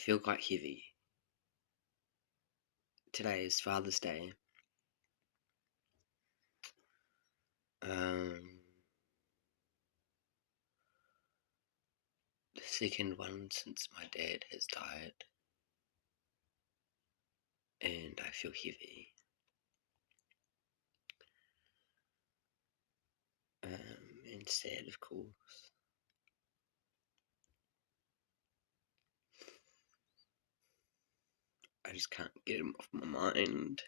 feel quite heavy. Today is Father's Day. The second one since my dad has died, and I feel heavy. And sad, of course. I just can't get him off my mind.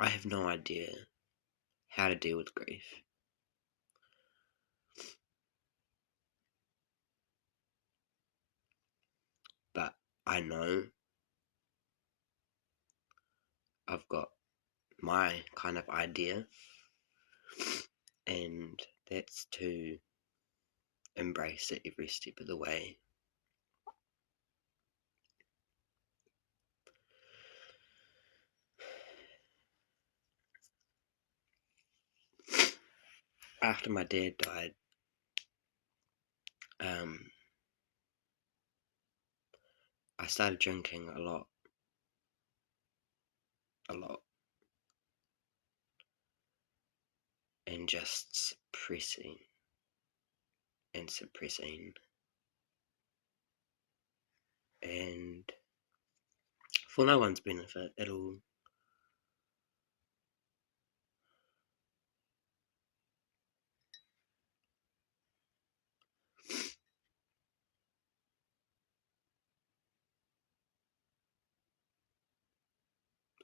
I have no idea how to deal with grief. But I know I've got my kind of idea, and that's to embrace it every step of the way. After my dad died, I started drinking a lot, and just suppressing, and for no one's benefit,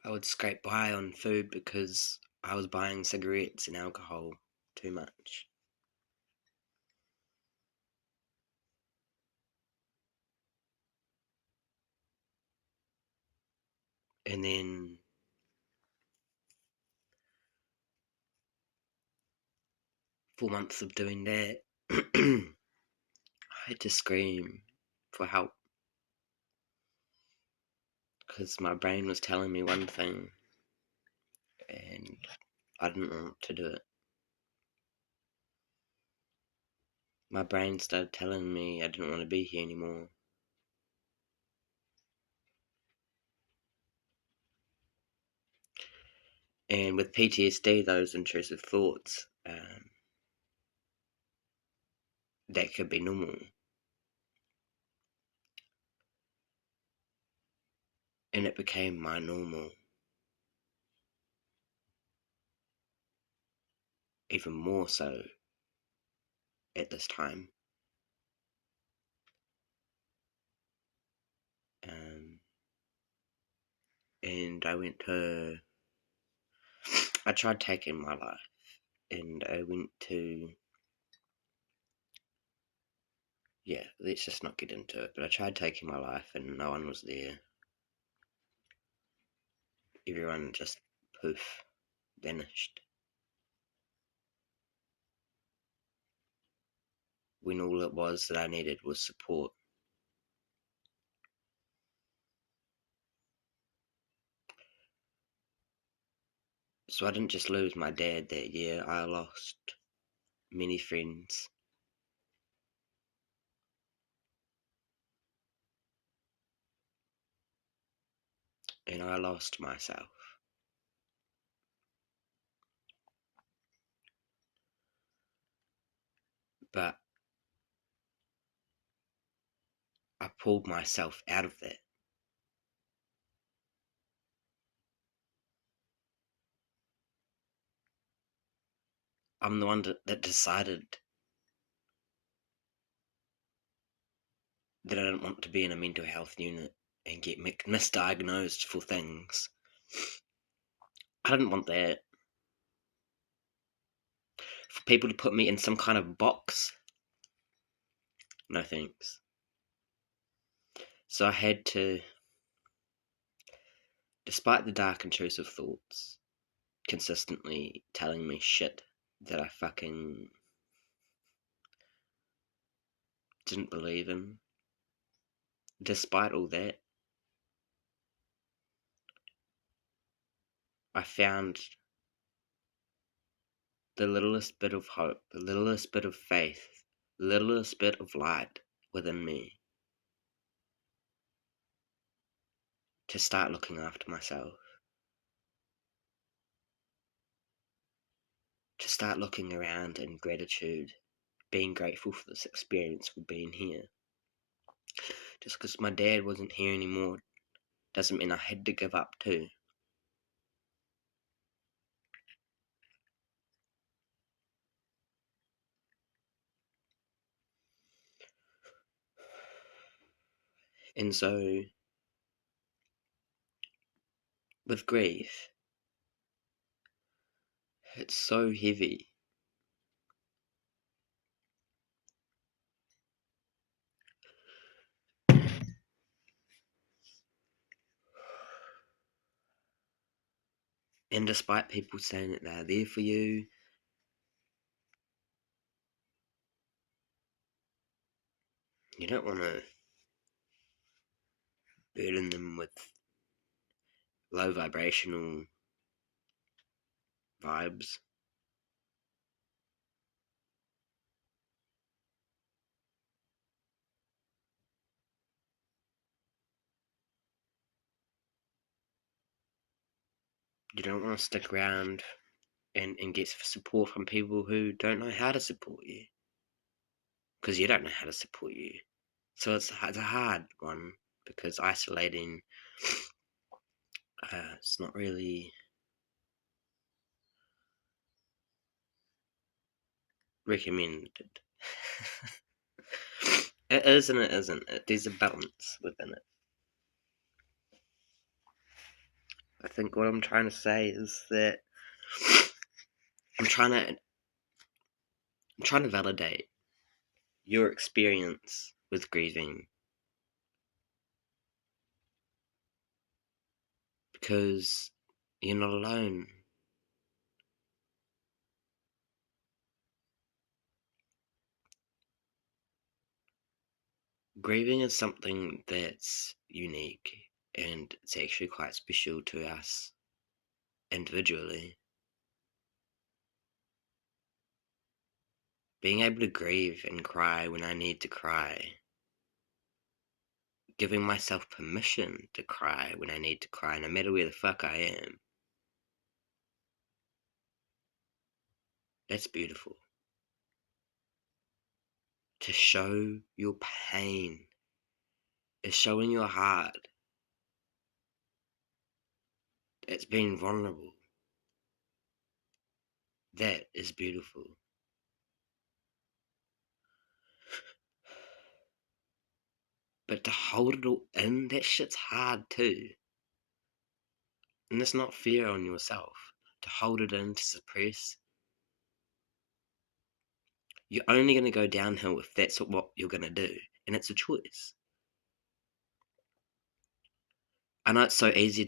I would scrape by on food because I was buying cigarettes and alcohol too much. And then for months of doing that, I had to scream for help because my brain was telling me one thing and I didn't want to do it. My brain started telling me I didn't want to be here anymore. And with PTSD, those intrusive thoughts, that could be normal. And it became my normal. Even more so at this time. And I tried taking my life, and I went to, let's just not get into it, but I tried taking my life and no one was there. Everyone just poof, vanished. When all it was that I needed was support. So I didn't just lose my dad that year, I lost many friends. And I lost myself. But I pulled myself out of that. I'm the one that decided that I didn't want to be in a mental health unit and get misdiagnosed for things. I didn't want that. For people to put me in some kind of box, no thanks. So I had to, despite the dark intrusive thoughts, consistently telling me shit that I fucking didn't believe in. Despite all that, I found the littlest bit of hope, the littlest bit of faith, the littlest bit of light within me to start looking after myself, to start looking around in gratitude, being grateful for this experience of being here. Just because my dad wasn't here anymore doesn't mean I had to give up too. And so, with grief, it's so heavy. And despite people saying that they're there for you, you don't want to burden them with low vibrational vibes. You don't want to stick around and get support from people who don't know how to support you. Because you don't know how to support you. So it's a hard one, because isolating, it's not really recommended. It is and it isn't. There's a balance within it. I think what I'm trying to say is that I'm trying to validate your experience with grieving, because you're not alone. Grieving is something that's unique, and it's actually quite special to us individually. Being able to grieve and cry when I need to cry, giving myself permission to cry when I need to cry, no matter where the fuck I am, that's beautiful. To show your pain is showing your heart. It's being vulnerable. That is beautiful. But to hold it all in, that shit's hard too. And it's not fair on yourself. To hold it in, to suppress. You're only going to go downhill if that's what you're going to do. And it's a choice. I know it's so easy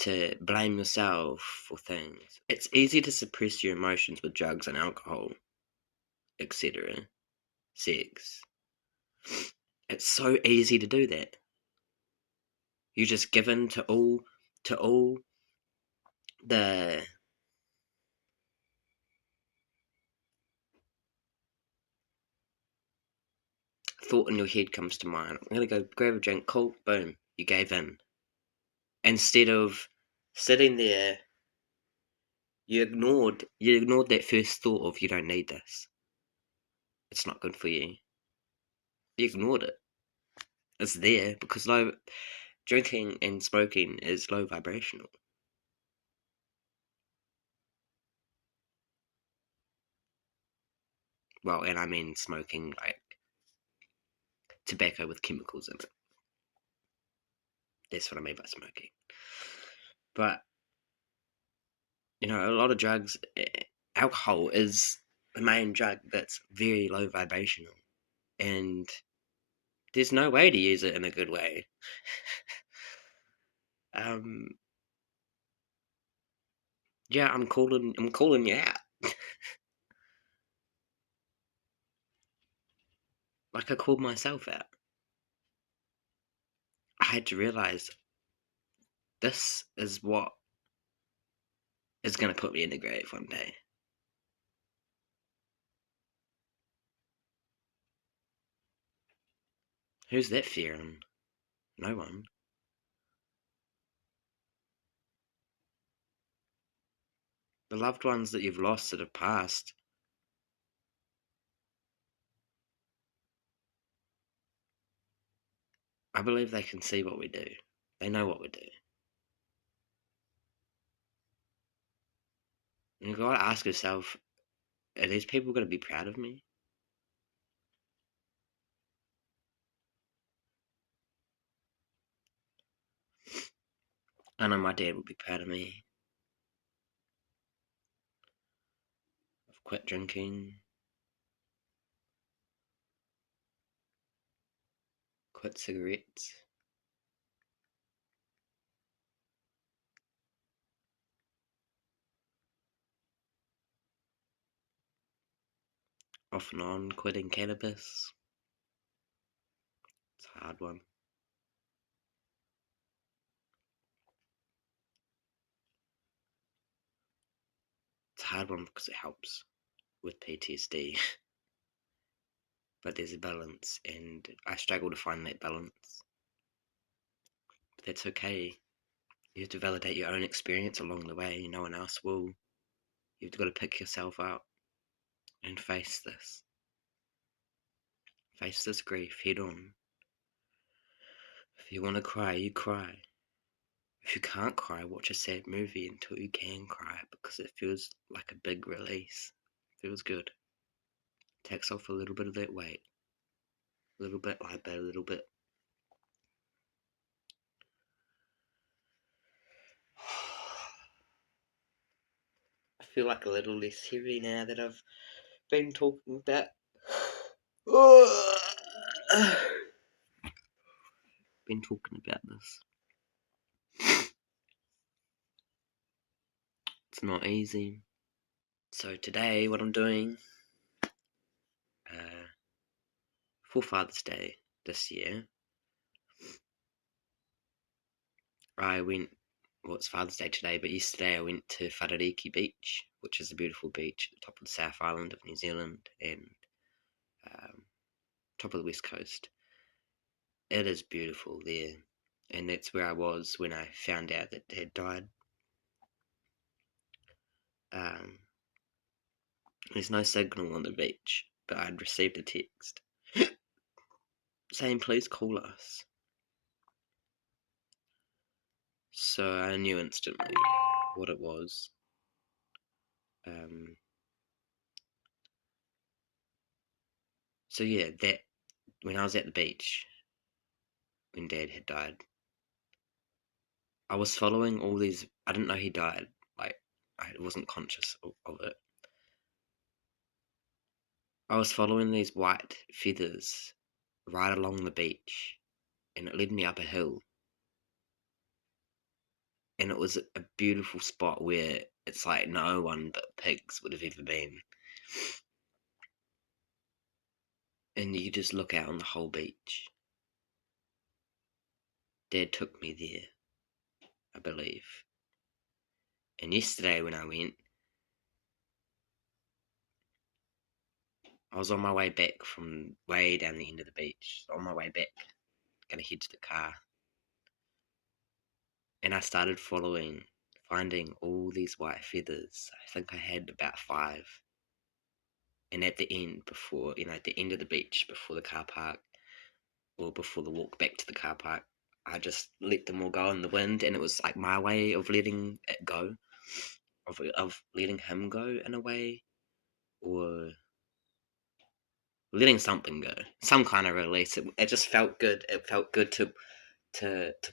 to blame yourself for things. It's easy to suppress your emotions with drugs and alcohol, etc. Sex. It's so easy to do that. You just give in to all the thought in your head comes to mind. I'm gonna go grab a drink, cool, boom, you gave in. Instead of sitting there, you ignored that first thought of, you don't need this. It's not good for you. You ignored it. It's there because drinking and smoking is low vibrational. Well, and I mean smoking like tobacco with chemicals in it. That's what I mean by smoking. But a lot of drugs, alcohol is the main drug that's very low vibrational, and there's no way to use it in a good way. um, Yeah, I'm calling you out. Like I called myself out. I had to realize this is what is going to put me in the grave one day. Who's that fearing? No one. The loved ones that you've lost that have passed. I believe they can see what we do. They know what we do. And you've got to ask yourself, are these people going to be proud of me? I know my dad would be proud of me. I've quit drinking, quit cigarettes. Off and on, quitting cannabis. It's a hard one. It's a hard one because it helps with PTSD. But there's a balance, and I struggle to find that balance. But that's okay. You have to validate your own experience along the way. No one else will. You've got to pick yourself up and face this. Face this grief head on. If you want to cry, you cry. If you can't cry, watch a sad movie until you can cry because it feels like a big release. Feels good. Takes off a little bit of that weight. A little bit like that, a little bit. I feel like a little less heavy now that I've been talking about. Been talking about this. It's not easy. So today, what I'm doing for Father's Day this year, I went. Well, it's Father's Day today, but yesterday I went to Wharariki Beach, which is a beautiful beach at the top of the South Island of New Zealand and top of the West Coast. It is beautiful there, and that's where I was when I found out that Dad died. There's no signal on the beach, but I'd received a text saying, "Please call us." So I knew instantly what it was. So yeah, that when I was at the beach when Dad had died, I was following all these. I didn't know he died. Like I wasn't conscious of it. I was following these white feathers right along the beach, and it led me up a hill. And it was a beautiful spot where it's like no one but pigs would have ever been. And you just look out on the whole beach. Dad took me there, I believe. And yesterday when I went, I was on my way back from way down the end of the beach. On my way back, gonna head to the car. And I started finding all these white feathers. I think I had about 5. And at the end, at the end of the beach, before the car park, or before the walk back to the car park, I just let them all go in the wind, and it was like my way of letting it go, of letting him go in a way, or letting something go, some kind of release. It just felt good. It felt good to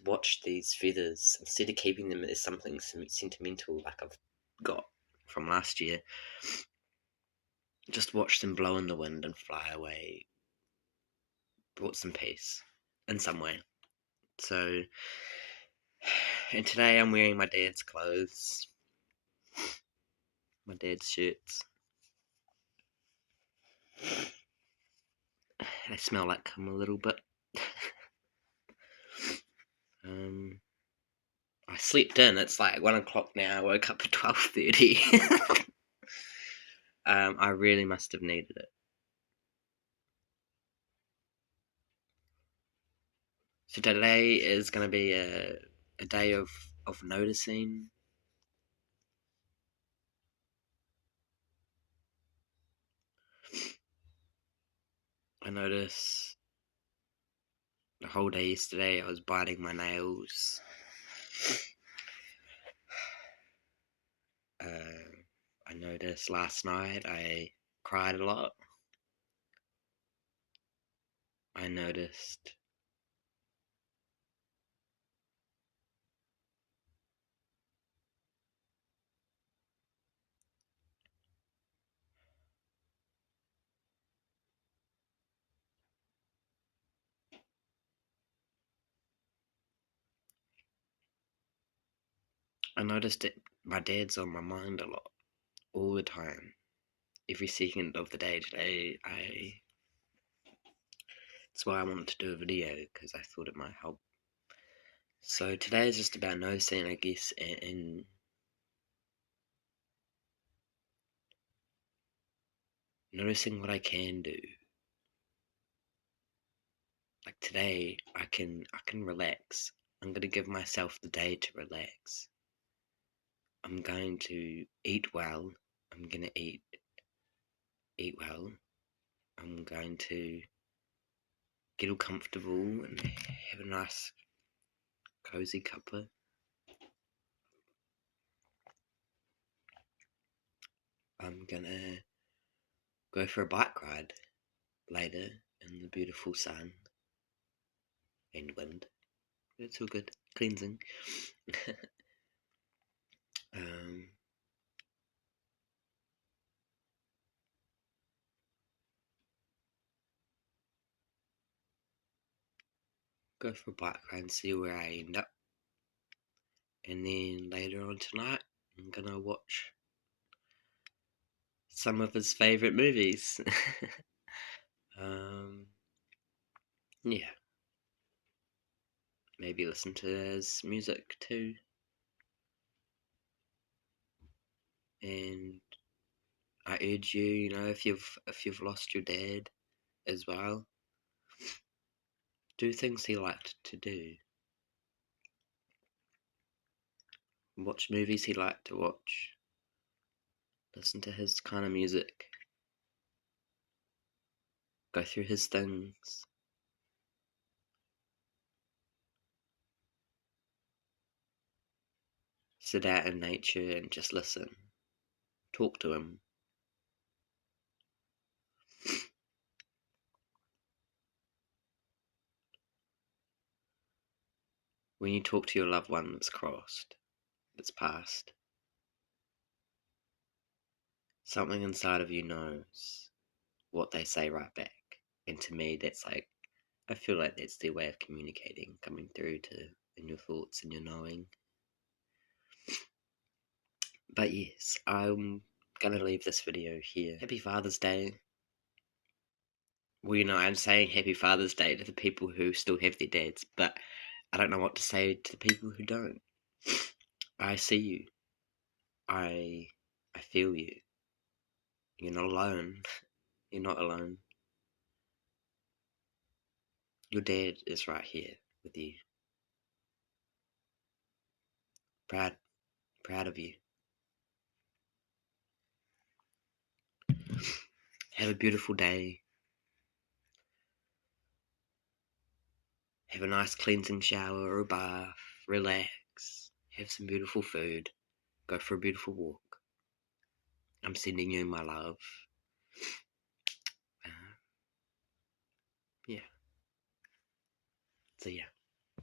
watch these feathers instead of keeping them as something sentimental like I've got from last year. Just watch them blow in the wind and fly away. Brought some peace in some way. So, and today I'm wearing my dad's clothes. My dad's shirts. They smell like cum a little bit. I slept in. It's like 1 o'clock now. I woke up at 12:30. I really must have needed it. So today is going to be a day of noticing. I noticed the whole day yesterday I was biting my nails. I noticed last night I cried a lot. I noticed that my dad's on my mind a lot, all the time, every second of the day today. That's why I wanted to do a video, because I thought it might help. So today is just about noticing, I guess, and noticing what I can do. Like today, I can relax. I'm gonna give myself the day to relax. I'm going to eat well. I'm gonna eat well. I'm going to get all comfortable and have a nice cozy cuppa. I'm gonna go for a bike ride later in the beautiful sun and wind. It's all good. Cleansing. Go for a bike ride and see where I end up. And then later on tonight, I'm gonna watch some of his favourite movies. Yeah. Maybe listen to his music too. And I urge you, if you've lost your dad as well, do things he liked to do. Watch movies he liked to watch. Listen to his kind of music. Go through his things. Sit out in nature and just listen. Talk to him. When you talk to your loved one that's crossed, that's passed, something inside of you knows what they say right back. And to me, that's like, I feel like that's their way of communicating, coming through in your thoughts and your knowing. But yes, I'm gonna leave this video here. Happy Father's Day. Well, I'm saying Happy Father's Day to the people who still have their dads, but I don't know what to say to the people who don't. I see you. I feel you. You're not alone. You're not alone. Your dad is right here with you. Proud of you. Have a beautiful day. Have a nice cleansing shower or a bath. Relax. Have some beautiful food. Go for a beautiful walk. I'm sending you my love. Yeah. So yeah.